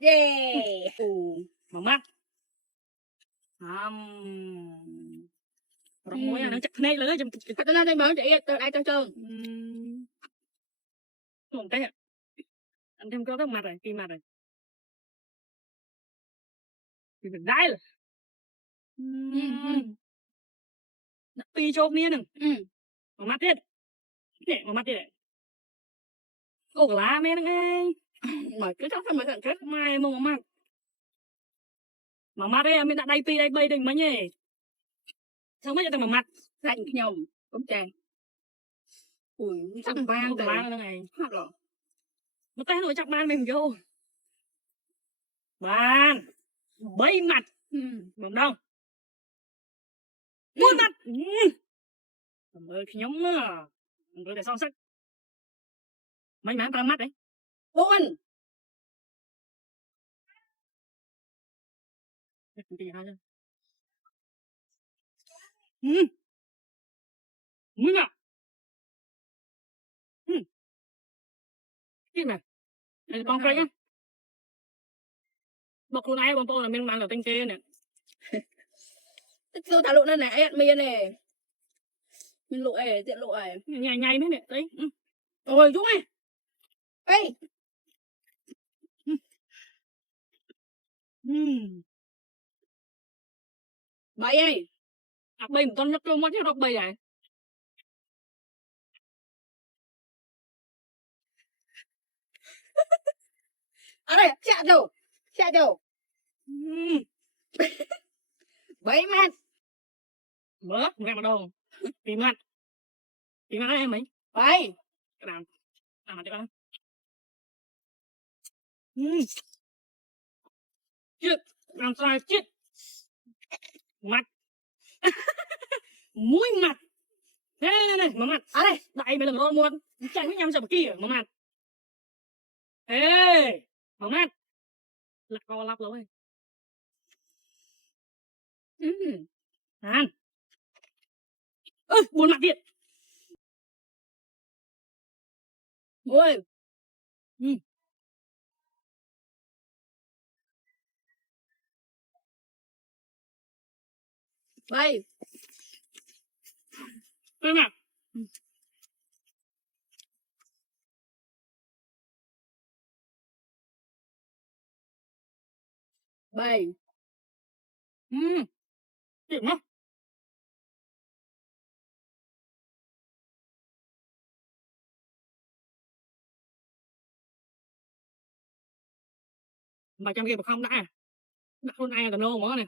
Yeah. Mở mắt. Rong môi nó chắc này lưỡi chừng. Tôi nói đây mở chị từ đây trơn. Không té. Anh thêm có cái mặt rồi, kim mặt rồi. Thì phải đái rồi. Nó pi chộp nia nè. Mở mắt đi. Nè, mở mắt đi này. Ồ lá mẹ ngay. Mở cái chốc xong rồi thằng chết. Mai mở mắt. Mở mắt đi, mình đã đầy pi đầy bay đừng mấy nhỉ. Sao mới cho tao mở mắt. Lạnh nhồng. Cũng chàng. Ui, Chắc ban lá nữa này. Hoặc rồi. Nó tay nó chắc ban mình vô. Ban. Bay mặt. Đúng không? Buôn mặt. Cảm ơn cái nhóm á. Rồi để son sắc. Mấy má tao mắt đấy. Buôn. Mũi ngọc. Cái này. Đây con cây á. Bọc luôn ai bọn tôi là mình mang ở tên kia nè. Tôi thả lộ này nè, miên nè. Mình lộ này, tiện lộ này. Nhai nhai mấy nè, đấy. Rồi, chú này. Ê. Bậy ơi. À, bầy một con nhắc cho mất chứ đọc bầy này. Ở đây, chạy đâu. Chạy đâu. Bậy mặt. Bớt, nghe vào đâu. Tìm mặt. Tìm mặt em ấy. Bậy. Cái nào. Làm mặt cho con. Chết. Làm sao chết. Mặt. Mũi mặt. Này, mở mặt. À đây. Đại mày đừng lo muôn. Chạy với nhau sao mà kia, mở mặt. Ê, mở mắt. Lạc co lắp lắm ấy. Hàn. Buồn mặt điện. Ôi. Bậy. Tôi nào. Bậy. Điểm không? Mà trong kia mà không đã à? Đặt luôn ai tầm nô mở nè.